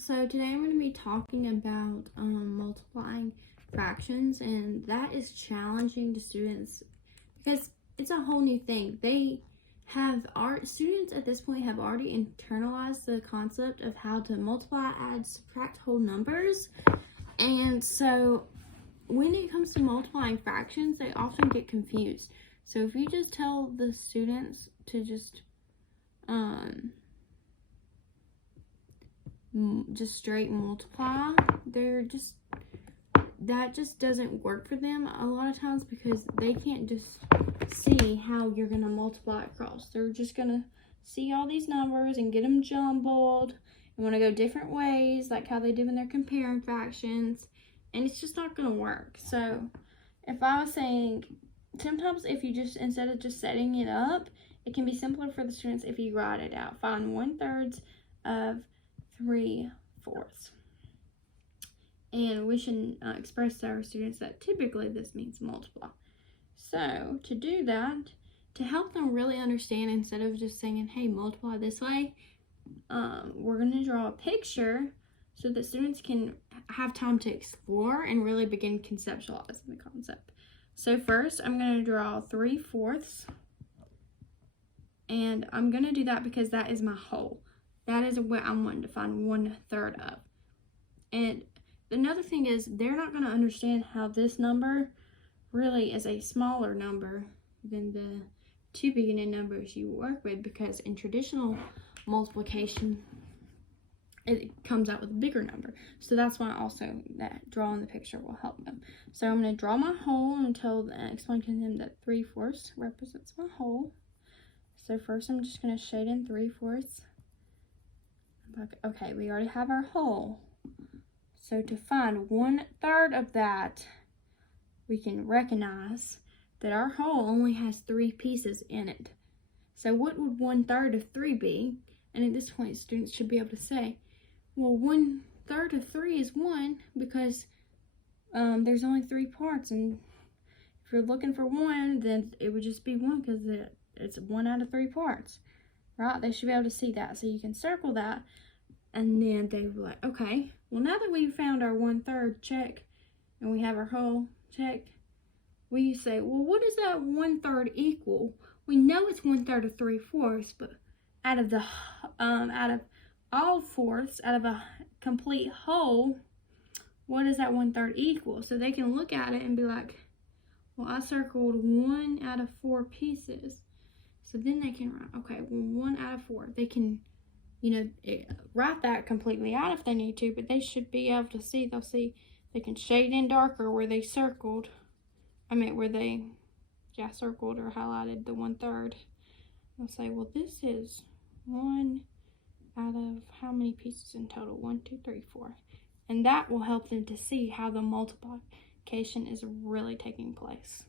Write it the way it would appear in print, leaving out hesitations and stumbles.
So today I'm going to be talking about multiplying fractions, and that is challenging to students because it's a whole new thing. Students at this point have already internalized the concept of how to multiply, add, subtract whole numbers, and so when it comes to multiplying fractions, they often get confused. So if you just tell the students to just straight multiply, that just doesn't work for them a lot of times because they can't just see how you're going to multiply across. They're just going to see all these numbers and get them jumbled and want to go different ways, like how they do when they're comparing fractions, and it's just not going to work. So if I was saying, sometimes if you just, instead of just setting it up, it can be simpler for the students if you write it out. Find 1/3 of 3/4. And we should express to our students that typically this means multiply. So to do that, to help them really understand, instead of just saying, hey, multiply this way, we're going to draw a picture so that students can have time to explore and really begin conceptualizing the concept. So first, I'm going to draw 3/4, and I'm going to do that because that is my whole. That is what I'm wanting to find 1/3 of. And another thing is, they're not going to understand how this number really is a smaller number than the two beginning numbers you work with, because in traditional multiplication, it comes out with a bigger number. So that's why also that drawing the picture will help them. So I'm going to draw my whole and explain to them that 3/4 represents my whole. So first I'm just going to shade in 3/4. Okay, we already have our whole. So to find 1/3 of that, we can recognize that our whole only has 3 pieces in it. So what would 1/3 of 3 be? And at this point, students should be able to say, well, 1/3 of 3 is 1 because there's only 3 parts. And if you're looking for 1, then it would just be 1 because it's 1 out of 3 parts, right? They should be able to see that. So you can circle that. And then they were like, okay, well, now that we found our 1/3, check, and we have our whole, check, we say, well, what does that 1/3 equal? We know it's 1/3 of 3/4, but out of all fourths, out of a complete whole, what does that 1/3 equal? So they can look at it and be like, well, I circled 1 out of 4 pieces. So then they can write, okay, well, 1 out of 4. They can, write that completely out if they need to, but they should be able to see. They'll see, they can shade in darker where they circled. Circled or highlighted the 1/3. They'll say, well, this is 1 out of how many pieces in total? 1, 2, 3, 4. And that will help them to see how the multiplication is really taking place.